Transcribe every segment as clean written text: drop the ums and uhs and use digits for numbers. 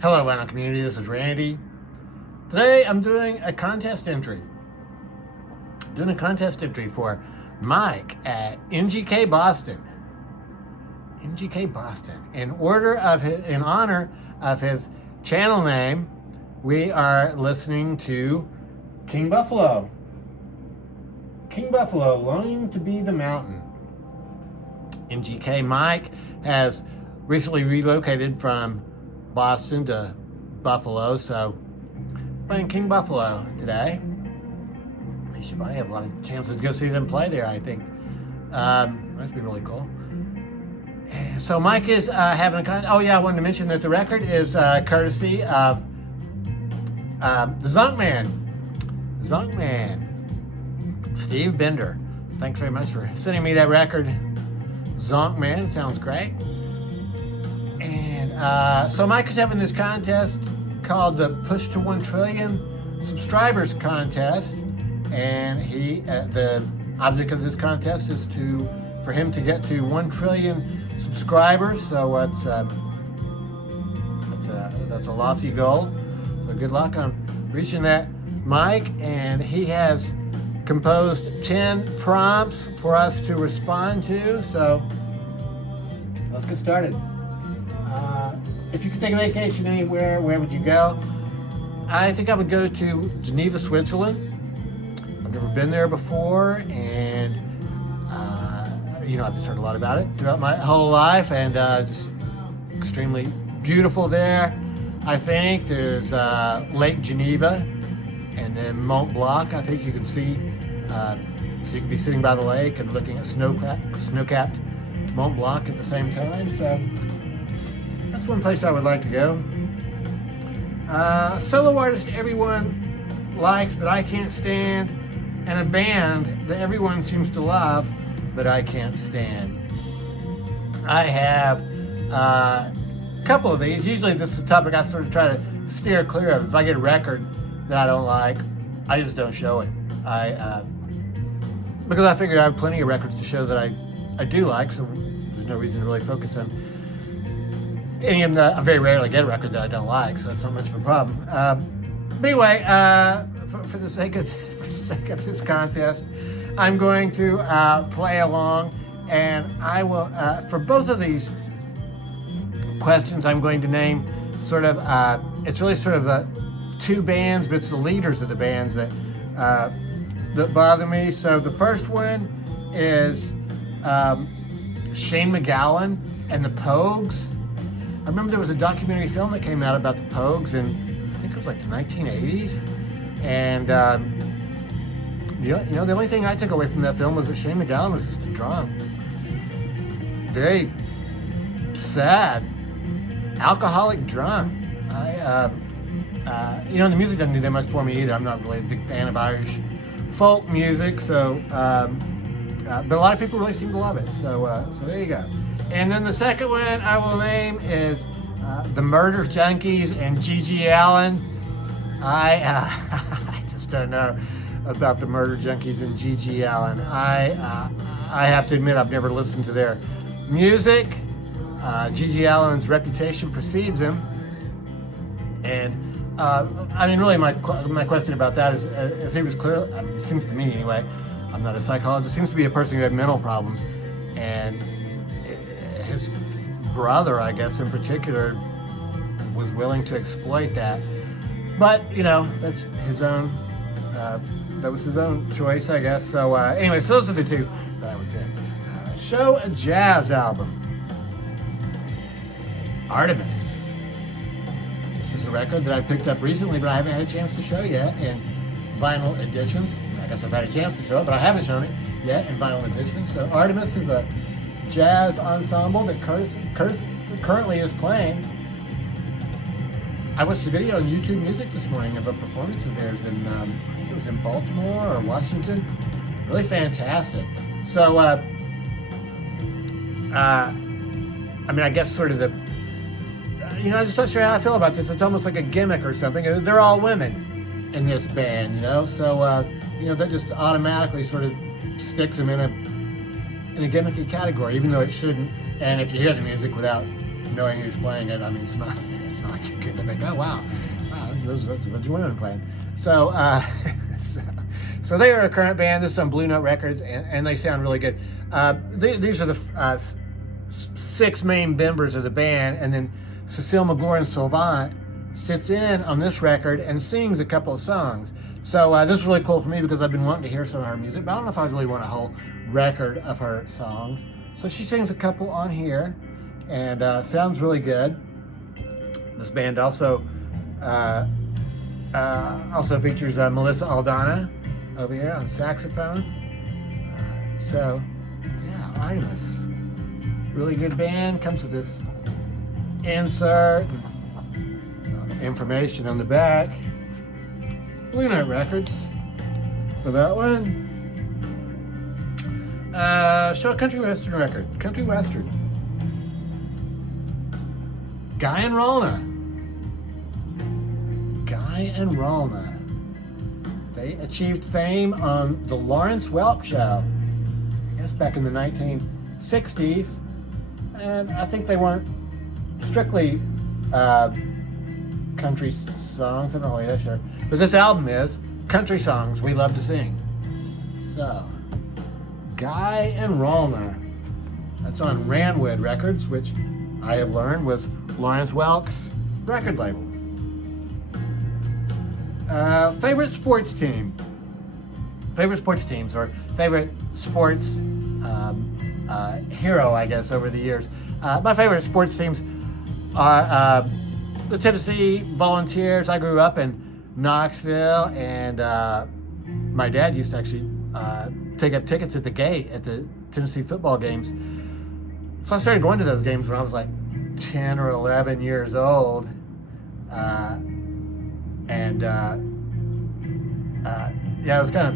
Hello, Vinyl community. This is Randy. Today, I'm doing a contest entry. For Mike at MGK Boston. MGK Boston. In honor of his channel name, we are listening to King Buffalo. King Buffalo, Longing to Be the Mountain. MGK Mike has recently relocated from Boston to Buffalo, so playing King Buffalo today. You should probably have a lot of chances to go see them play there, I think. Must be really cool. So Mike is having a oh yeah, I wanted to mention that the record is courtesy of the Zunkman, Steve Bender. Thanks very much for sending me that record, Zunkman. Sounds great. And so Mike is having this contest called the Push to 1 Trillion Subscribers Contest, and the object of this contest is for him to get to 1 trillion subscribers. So that's a lofty goal. So good luck on reaching that, Mike. And he has composed 10 prompts for us to respond to. So let's get started. If you could take a vacation anywhere, where would you go? I think I would go to Geneva, Switzerland. I've never been there before, and I've just heard a lot about it throughout my whole life, and just extremely beautiful there. I think there's Lake Geneva, and then Mont Blanc. I think you can see, so you can be sitting by the lake and looking at snow-capped Mont Blanc at the same time. So that's one place I would like to go. Solo artist everyone likes but I can't stand, and a band that everyone seems to love but I can't stand. I have a couple of these. Usually this is a topic I sort of try to steer clear of. If I get a record that I don't like, I just don't show it. Because I figured I have plenty of records to show that I do like, so there's no reason to really focus on any of them. I very rarely get a record that I don't like, so it's not much of a problem. But anyway, for the sake of this contest, I'm going to play along, and I will, for both of these questions, I'm going to name sort of, it's really sort of two bands, but it's the leaders of the bands that bother me. So the first one is Shane MacGowan and the Pogues. I remember there was a documentary film that came out about the Pogues in, I think it was like the 1980s. And, the only thing I took away from that film was that Shane MacGowan was just a drunk. Very sad, alcoholic drunk. The music doesn't do that much for me either. I'm not really a big fan of Irish folk music, so, but a lot of people really seem to love it. So there you go. And then the second one I will name is the Murder Junkies and Gigi Allen. I just don't know about the Murder Junkies and Gigi Allen. I have to admit I've never listened to their music. Gigi Allen's reputation precedes him, and really my question about that is, as he was clear, it seems to me anyway, I'm not a psychologist, seems to be a person who had mental problems, and his brother, I guess in particular, was willing to exploit that. But that's his own. That was his own choice, I guess. So anyway, so those are the two that I would pick. Show a jazz album. Artemis. This is a record that I picked up recently, but I haven't had a chance to show yet in vinyl editions. I guess I've had a chance to show it, but I haven't shown it yet in vinyl editions. So Artemis is a jazz ensemble that currently is playing. I watched a video on YouTube Music this morning of a performance of theirs in, I think it was in Baltimore or Washington. Really fantastic. So, I guess sort of I'm just not sure how I feel about this. It's almost like a gimmick or something. They're all women in this band, so, that just automatically sort of sticks them in a gimmicky category, even though it shouldn't. And if you hear the music without knowing who's playing it. I mean, it's not like you get to think, oh wow, this is what you women playing. So, so they are a current band. This is on Blue Note Records, and they sound really good. These are the 6 main members of the band, and then Cecile McLaurin-Salvant sits in on this record and sings a couple of songs. So this is really cool for me because I've been wanting to hear some of her music, but I don't know if I really want a whole record of her songs. So she sings a couple on here, and sounds really good. This band also features Melissa Aldana over here on saxophone. So yeah, Artemis, really good band. Comes with this insert, information on the back. Blue Note Records for that one. Show a country western record. Country western. Guy and Ralna. Guy and Ralna. They achieved fame on the Lawrence Welk Show, I guess back in the 1960s, and I think they weren't strictly country songs. I'm not really that sure, but this album is country songs we love to sing. So, Guy and Ralna. That's on Ranwood Records, which I have learned was Lawrence Welk's record label. Favorite sports team. Favorite sports teams, or favorite sports hero, I guess, over the years. My favorite sports teams are the Tennessee Volunteers. I grew up in Knoxville, and my dad used to actually take up tickets at the gate at the Tennessee football games. So I started going to those games when I was like 10 or 11 years old. Yeah, it was kind of,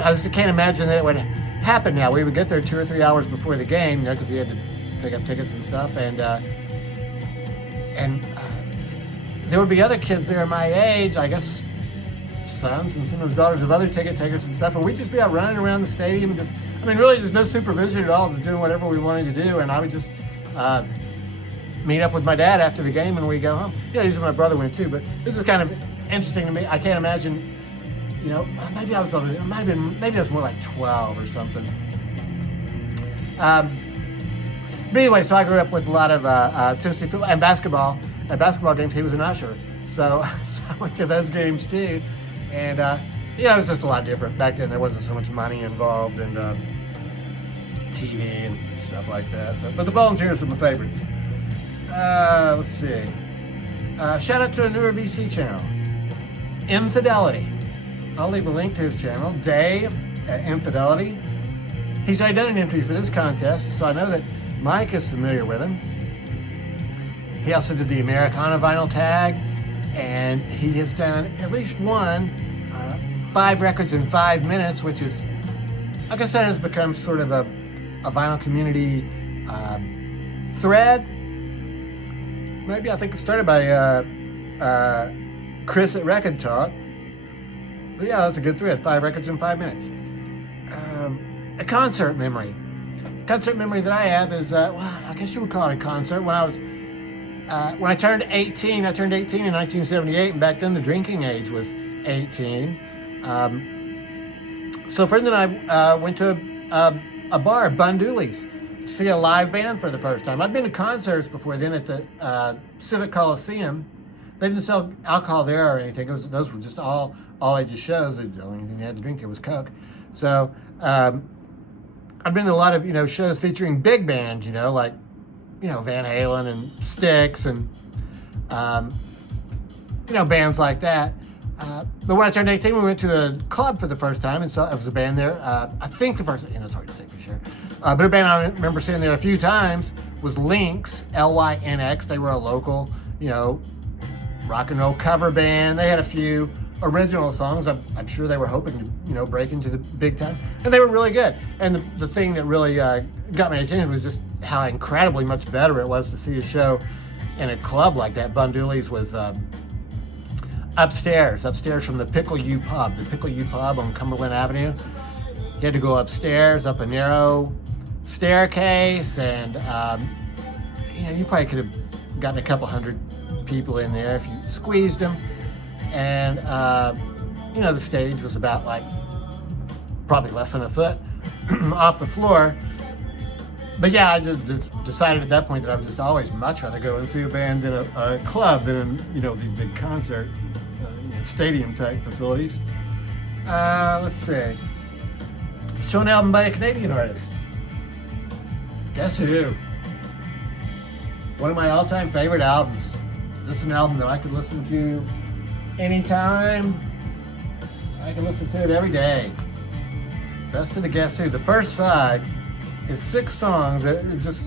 I just can't imagine that it would happen now. We would get there 2 or 3 hours before the game, because we had to pick up tickets and stuff, and there would be other kids there my age, I guess sons and sometimes daughters of other ticket takers and stuff, and we'd just be out running around the stadium, and really there's no supervision at all, just doing whatever we wanted to do, and I would just meet up with my dad after the game and we go home. Usually my brother went too, but this is kind of interesting to me. I can't imagine, maybe I was over, maybe I was more like 12 or something. But anyway, so I grew up with a lot of Tennessee football and basketball. At basketball games, he was an usher, so I went to those games too. And it was just a lot different back then. There wasn't so much money involved and TV and stuff like that. So, but the Volunteers were my favorites. Let's see. Shout out to a newer VC channel, Infidelity. I'll leave a link to his channel, Dave at Infidelity. He's already done an entry for this contest, so I know that Mike is familiar with him. He also did the Americana vinyl tag, and he has done at least one 5 records in 5 minutes, which is, I guess that has become sort of a vinyl community thread. Maybe I think it started by Chris at Record Talk. But yeah, that's a good thread. 5 records in 5 minutes. A concert memory. Concert memory that I have is, I guess you would call it a concert. When I turned 18, I turned 18 in 1978, and back then the drinking age was 18. So a friend and I went to a bar, Bundooley's, to see a live band for the first time. I'd been to concerts before then at the Civic Coliseum. They didn't sell alcohol there or anything. Those were just all ages shows. The only thing they had to drink there was Coke. So I've been to a lot of shows featuring big bands, like Van Halen and Styx and bands like that. But when I turned 18, we went to a club for the first time and saw it was a band there. I think the first, it's hard to say for sure. But a band I remember seeing there a few times was Lynx, Lynx. They were a local, rock and roll cover band. They had a few original songs. I'm sure they were hoping to, break into the big time. And they were really good. And the thing that really got my attention was just how incredibly much better it was to see a show in a club like that. Bundooley's was upstairs from the Pickle U Pub. The Pickle U Pub on Cumberland Avenue. You had to go upstairs, up a narrow staircase, and you probably could have gotten a couple hundred people in there if you squeezed them. And, the stage was about like probably less than a foot off the floor. But yeah, I just decided at that point that I would just always much rather go and see a band in a club than in, these big concert, stadium type facilities. Let's see. Show an album by a Canadian artist. Guess who? One of my all-time favorite albums. This is an album that I could listen to anytime. I can listen to it every day. Best of the Guess Who. The first side is 6 songs.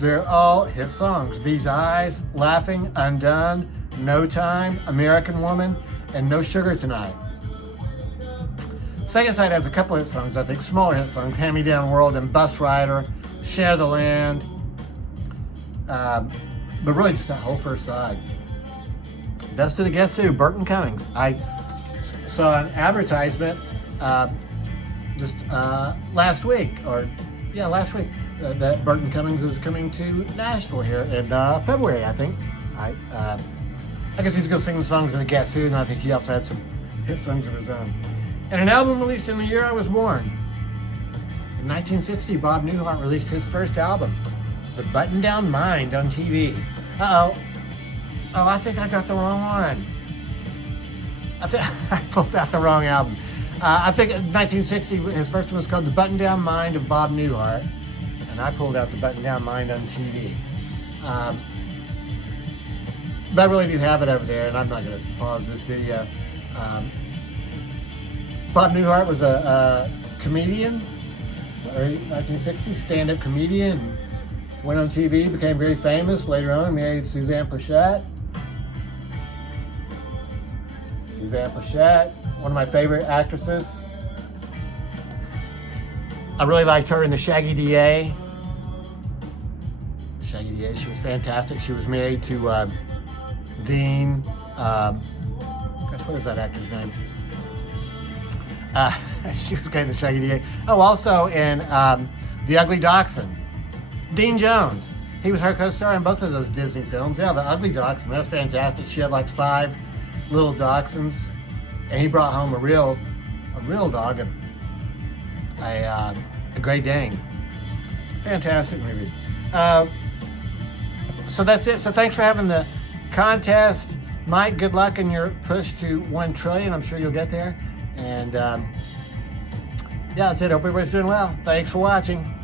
They're all hit songs. These Eyes, Laughing, Undone, No Time, American Woman, and No Sugar Tonight. Second side has a couple hit songs, I think, smaller hit songs. Hand Me Down World and Bus Rider, Share the Land. But really just that whole first side. Best of the Guess Who, Burton Cummings. I saw an advertisement last week that Burton Cummings is coming to Nashville here in February, I think. I guess he's going to sing the songs of the Guess Who, and I think he also had some hit songs of his own. And an album released in the year I was born. In 1960, Bob Newhart released his first album, The Button-Down Mind, on TV. Uh-oh. Oh, I think I got the wrong one. I pulled out the wrong album. I think in 1960, his first one was called The Button-Down Mind of Bob Newhart, and I pulled out The Button-Down Mind on TV. But I really do have it over there, and I'm not going to pause this video. Bob Newhart was a comedian, early 1960s, stand-up comedian. Went on TV, became very famous. Later on, married Suzanne Pleshette. Suzanne Pleshette, one of my favorite actresses. I really liked her in the Shaggy DA. Shaggy DA, she was fantastic. She was married to Dean. What is that actor's name? She was great in the Shaggy DA. Oh, also in The Ugly Dachshund. Dean Jones. He was her co-star in both of those Disney films. Yeah, The Ugly Dachshund. That's fantastic. She had like 5 little dachshunds, and he brought home a real dog, a Great Dane. Fantastic movie. So that's it. So thanks for having the contest, Mike. Good luck in your push to 1 trillion. I'm sure you'll get there. And yeah, that's it. Hope everybody's doing well. Thanks for watching.